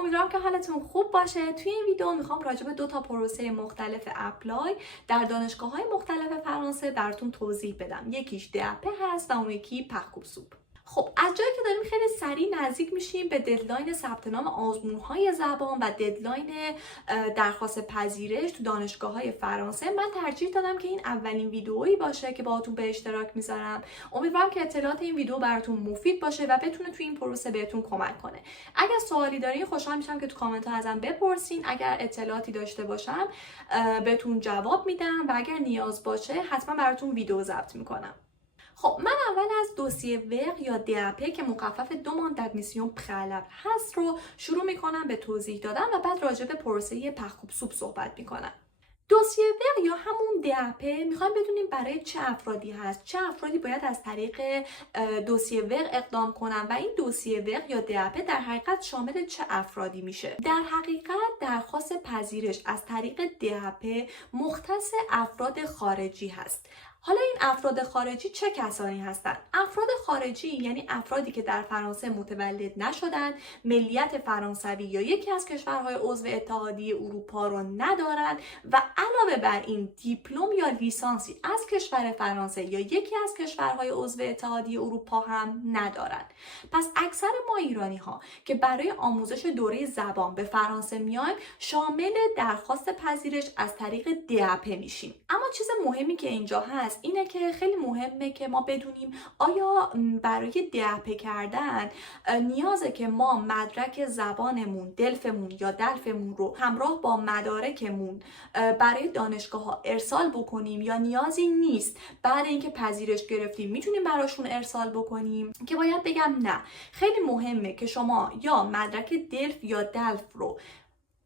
امیدوارم که حالتون خوب باشه. توی این ویدیو میخوام راجع به 2 تا پروسه مختلف اپلای در دانشگاه‌های مختلف فرانسه براتون توضیح بدم. یکیش DAP هست و اون یکی پارکورسوپ. خب از جایی که داریم خیلی سریع نزدیک میشیم به ددلاین ثبت نام آزمون‌های زبان و ددلاین درخواست پذیرش تو دانشگاه‌های فرانسه، من ترجیح دادم که این اولین ویدئویی باشه که باهاتون به اشتراک میذارم. امیدوارم که اطلاعات این ویدیو براتون مفید باشه و بتونه تو این پروسه بهتون کمک کنه. اگر سوالی دارین خوشحال میشم که تو کامنت‌ها ازم بپرسین. اگر اطلاعاتی داشته باشم بهتون جواب میدم و اگر نیاز باشه حتما براتون ویدیو ضبط میکنم. خب من اول از دوسیه وق یا DAP که مخفف دومان d'admission préalable هست رو شروع میکنم به توضیح دادن و بعد راجع به پروسه پارکورسوپ صحبت میکنم. دوسیه وق یا همون DAP میخوایم بدونیم برای چه افرادی هست، چه افرادی باید از طریق دوسیه وق اقدام کنن و این دوسیه وق یا DAP در حقیقت شامل چه افرادی میشه. در حقیقت درخواست پذیرش از طریق DAP مختص افراد خارجی هست. حالا این افراد خارجی چه کسانی هستند؟ افراد خارجی یعنی افرادی که در فرانسه متولد نشدند، ملیت فرانسوی یا یکی از کشورهای عضو اتحادیه اروپا رو ندارند و علاوه بر این دیپلم یا لیسانسی از کشور فرانسه یا یکی از کشورهای عضو اتحادیه اروپا هم ندارند. پس اکثر ما ایرانی ها که برای آموزش دوره زبان به فرانسه میایم شامل درخواست پذیرش از طریق DAP میشیم. اما چیز مهمی که اینجا هست اینه که خیلی مهمه که ما بدونیم آیا برای DAP کردن نیازه که ما مدرک زبانمون، دلفمون یا دلفمون رو همراه با مدارکمون برای دانشگاه ها ارسال بکنیم یا نیازی نیست؟ بعد اینکه پذیرش گرفتیم میتونیم براشون ارسال بکنیم؟ که باید بگم نه، خیلی مهمه که شما یا مدرک دلف یا دلف رو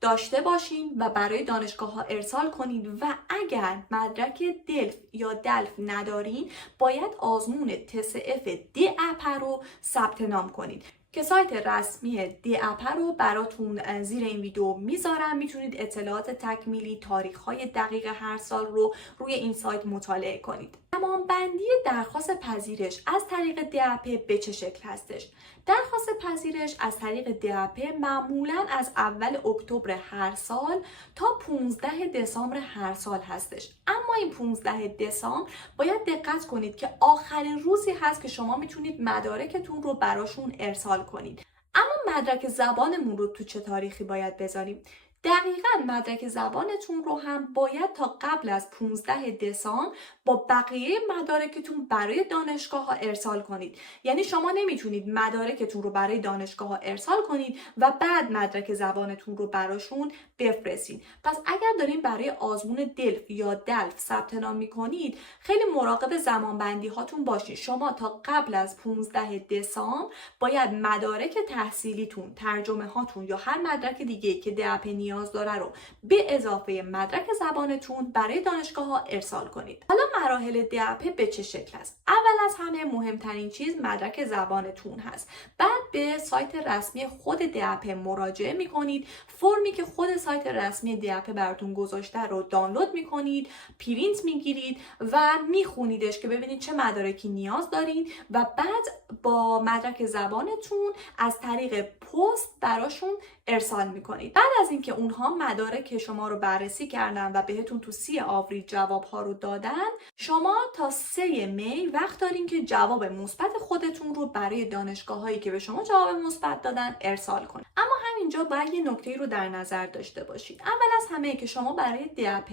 داشته باشین و برای دانشگاه ها ارسال کنید و اگر مدرک دلف یا دلف ندارین باید آزمون TCF DAP رو ثبت نام کنید که سایت رسمی DAP رو براتون زیر این ویدیو میذارم. میتونید اطلاعات تکمیلی، تاریخ‌های دقیق هر سال رو روی این سایت مطالعه کنید. زمانبندی درخواست پذیرش از طریق DAP به چه شکل هستش؟ درخواست پذیرش از طریق DAP معمولاً از اول اکتبر هر سال تا 15 دسامبر هر سال هستش. اما این 15 دسامبر باید دقت کنید که آخرین روزی هست که شما میتونید مدارکتون رو براشون ارسال کنید. اما مدرک زبانمون رو تو چه تاریخی باید بذاریم؟ دقیقاً مدرک زبانتون رو هم باید تا قبل از 15 دسامبر با بقیه مدارکتون برای دانشگاه ها ارسال کنید. یعنی شما نمیتونید مدارکتون رو برای دانشگاه ها ارسال کنید و بعد مدرک زبانتون رو براشون بفرستید. پس اگر دارین برای آزمون دلف یا دلف ثبت نام میکنید خیلی مراقب زمانبندی هاتون باشید. شما تا قبل از 15 دسامبر باید مدارک تحصیلیتون، ترجمه هاتون یا هر مدرک دیگه که DAP نیاز داره رو به اضافه مدرک زبانتون برای دانشگاه ها ارسال کنید. حالا مراحل DAP به چه شکل است؟ اول از همه مهمترین چیز مدرک زبانتون هست. بعد به سایت رسمی خود DAP مراجعه میکنید. فرمی که خود سایت رسمی DAP براتون گذاشته رو دانلود میکنید، پرینت میگیرید و میخونیدش که ببینید چه مدارکی نیاز دارید و بعد با مدرک زبانتون از طریق پست براشون ارسال میکنید. بعد از اینکه اونها مدارک شما رو بررسی کردن و بهتون تو 30 آوریل جواب ها رو دادن، شما تا 3 می وقت دارین که جواب مثبت خودتون رو برای دانشگاه هایی که به شما جواب مثبت دادن ارسال کنید. اما همینجا باید یه نکته رو در نظر داشته باشید. اول از همه که شما برای DAP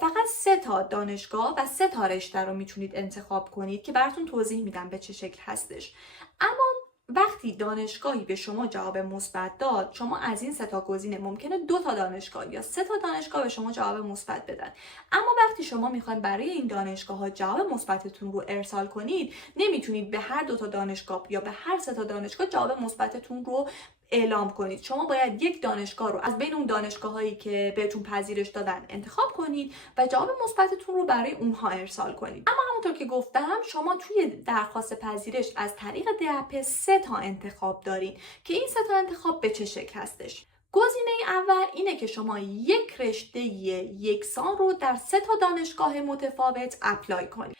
فقط 3 تا دانشگاه و 3 تا رشته رو میتونید انتخاب کنید که براتون توضیح میدم به چه شکل هستش. اما وقتی دانشگاهی به شما جواب مثبت داد، شما از این 3 تا گزینه ممکنه 2 تا دانشگاه یا 3 تا دانشگاه به شما جواب مثبت بدن. اما وقتی شما میخواین برای این دانشگاه ها جواب مثبتتون رو ارسال کنید، نمیتونید به هر 2 تا دانشگاه یا به هر 3 تا دانشگاه جواب مثبتتون رو اعلام کنید. شما باید یک دانشگاه رو از بین اون دانشگاه هایی که بهتون پذیرش دادن انتخاب کنید و جواب مثبتتون رو برای اونها ارسال کنید. اما همونطور که گفتم شما توی درخواست پذیرش از طریق DAP 3 تا انتخاب دارین که این 3 تا انتخاب به چه شکل هستش. گزینه اول اینه که شما یک رشته یکسان رو در 3 تا دانشگاه متفاوت اپلای کنید.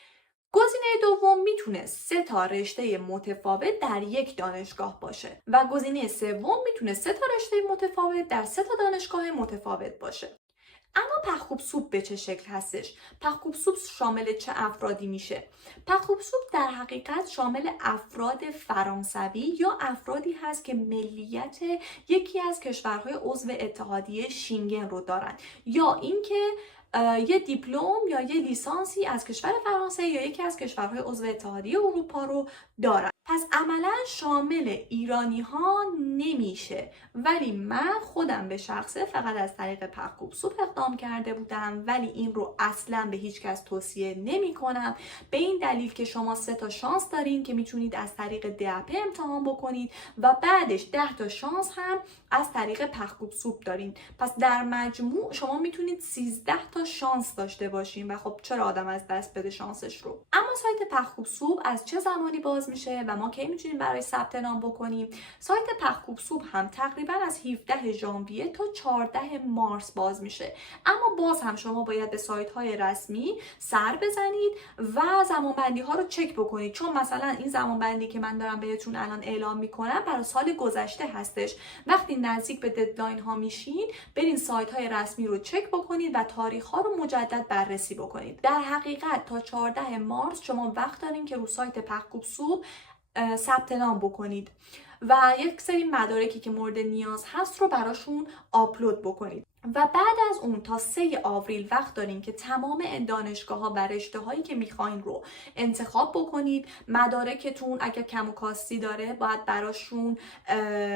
گزینه دوم میتونه 3 تا رشته متفاوت در یک دانشگاه باشه و گزینه سوم میتونه 3 تا رشته متفاوت در 3 تا دانشگاه متفاوت باشه. اما پخکوب سوپ به چه شکل هستش؟ پخکوب سوپ شامل چه افرادی میشه؟ پخکوب سوپ در حقیقت شامل افراد فرانسوی یا افرادی هست که ملیت یکی از کشورهای عضو اتحادیه شینگن رو دارن یا اینکه یه دیپلم یا یه لیسانسی از کشور فرانسه یا یکی از کشورهای عضو اتحادیه اروپا رو دارن. پس عملا شامل ایرانی ها نمیشه، ولی من خودم به شخصه فقط از طریق پخکوب سوپ اقدام کرده بودم، ولی این رو اصلا به هیچ کس توصیه نمی کنم، به این دلیل که شما 3 تا شانس دارین که میتونید از طریق DAP امتحان بکنید و بعدش 10 تا شانس هم از طریق پخکوب سوپ دارین. پس در مجموع شما میتونید 13 تا شانس داشته باشین و خب چرا آدم از دست بده شانسش رو. اما سایت پخکوب سوپ از چه زمانی باز میشه و ما کی میتونیم برای ثبت نام بکنیم؟ سایت پخکوب سوپ هم تقریبا از 17 ژانویه تا 14 مارس باز میشه، اما باز هم شما باید به سایت های رسمی سر بزنید و زمانبندی ها رو چک بکنید، چون مثلا این زمانبندی که من دارم بهتون الان اعلام میکنم برای سال گذشته هستش. وقتی نزدیک به ددلاین ها میشین برین سایت های رسمی رو چک بکنید و تاریخ ها رو مجدد بررسی بکنید. در حقیقت تا 14 مارس شما وقت دارین که رو سایت پخکوب سوپ ثبت نام بکنید و یک سری مدارکی که مورد نیاز هست رو براشون آپلود بکنید و بعد از اون تا 3 آوریل وقت دارین که تمام دانشگاه ها و رشته هایی که میخواین رو انتخاب بکنید. مدارکتون اگر کم و کاستی داره باید براشون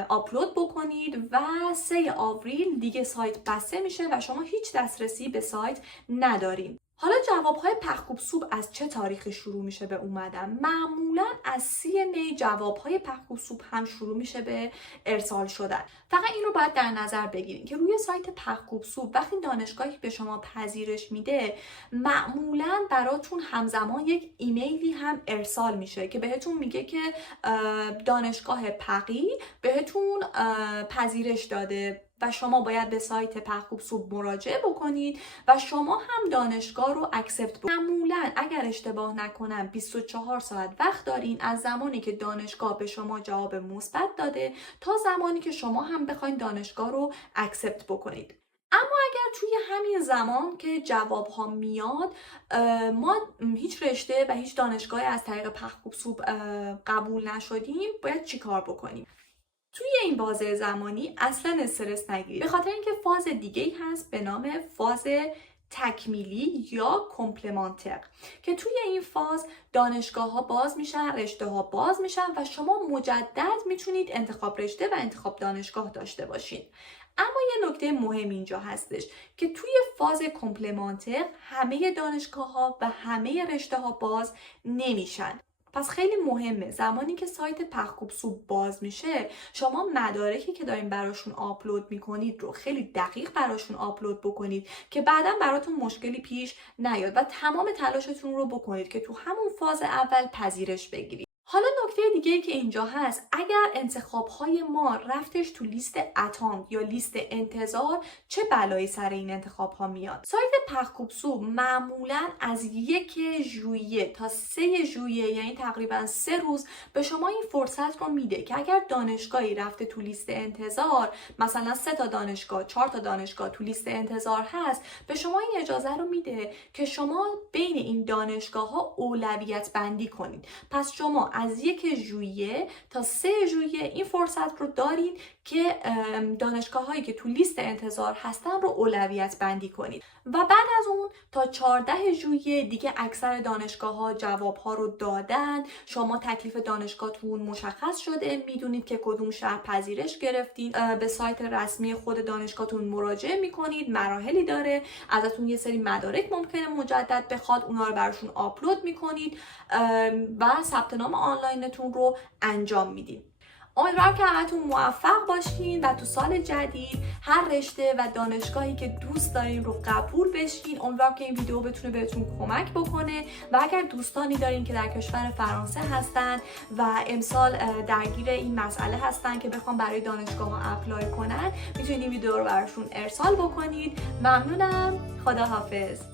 آپلود بکنید و 3 آوریل دیگه سایت بسته میشه و شما هیچ دسترسی به سایت ندارین. حالا جوابهای پخکوب سوپ از چه تاریخی شروع میشه به اومدن؟ معمولا از 30 می جوابهای پخکوب سوپ هم شروع میشه به ارسال شدن. فقط این رو باید در نظر بگیرین که روی سایت پخکوب سوپ وقتی دانشگاهی به شما پذیرش میده معمولا براتون همزمان یک ایمیلی هم ارسال میشه که بهتون میگه که دانشگاه پقی بهتون پذیرش داده و شما باید به سایت پخکوب سوپ مراجعه بکنید و شما هم دانشگاه رو اکسپت بکنید. معمولا اگر اشتباه نکنم 24 ساعت وقت دارین از زمانی که دانشگاه به شما جواب مثبت داده تا زمانی که شما هم بخواید دانشگاه رو اکسپت بکنید. اما اگر توی همین زمان که جواب ها میاد ما هیچ رشته و هیچ دانشگاهی از طریق پخکوب سوپ قبول نشدیم، باید چی کار بکنیم؟ توی این بازه زمانی اصلا استرس نگیرید، به خاطر اینکه فاز دیگه‌ای هست به نام فاز تکمیلی یا کمپلمانتر که توی این فاز دانشگاه ها باز میشن، رشته ها باز میشن و شما مجدد میتونید انتخاب رشته و انتخاب دانشگاه داشته باشین. اما یه نکته مهم اینجا هستش که توی فاز کمپلمانتر همه دانشگاه ها و همه رشته ها باز نمیشن. پس خیلی مهمه زمانی که سایت پخکوب سوپ باز میشه شما مدارکی که دارین براشون آپلود میکنید رو خیلی دقیق براشون آپلود بکنید که بعدا براتون مشکلی پیش نیاد و تمام تلاشتون رو بکنید که تو همون فاز اول پذیرش بگیرید. حالا نکته دیگه که اینجا هست، اگر انتخاب‌های ما رفتش تو لیست اتاند یا لیست انتظار چه بلایی سر این انتخاب‌ها میاد؟ سایت پخکوب سوپ معمولاً از 1 ژوئیه تا 3 ژوئیه یعنی تقریباً 3 روز به شما این فرصت رو میده که اگر دانشگاهی رفته تو لیست انتظار، مثلا 3 تا دانشگاه 4 تا دانشگاه تو لیست انتظار هست، به شما این اجازه رو میده که شما بین این دانشگاه‌ها اولویت بندی کنید. پس شما از 1 ژوئیه تا 3 ژوئیه این فرصت رو دارید که دانشگاه هایی که تو لیست انتظار هستن رو اولویت بندی کنید و بعد از اون تا 14 ژوئیه دیگه اکثر دانشگاه ها جواب ها رو دادن، شما تکلیف دانشگاهتون مشخص شده، میدونید که کدوم شهر پذیرش گرفتین، به سایت رسمی خود دانشگاهتون مراجعه میکنید، مراحلی داره، ازتون یه سری مدارک ممکنه مجدد بخواد، اونا رو براشون آپلود میکنید و ثبت نام آنلاینتون رو انجام میدین. امیدوارم که همتون موفق باشین و تو سال جدید هر رشته و دانشگاهی که دوست دارین رو قبول بشین. امیدوارم که این ویدیو بتونه بهتون کمک بکنه و اگر دوستانی دارین که در کشور فرانسه هستن و امسال درگیر این مسئله هستن که بخوام برای دانشگاه ها اپلای کنن، میتونید این ویدیو رو براشون ارسال بکنید. ممنونم. خداحافظ.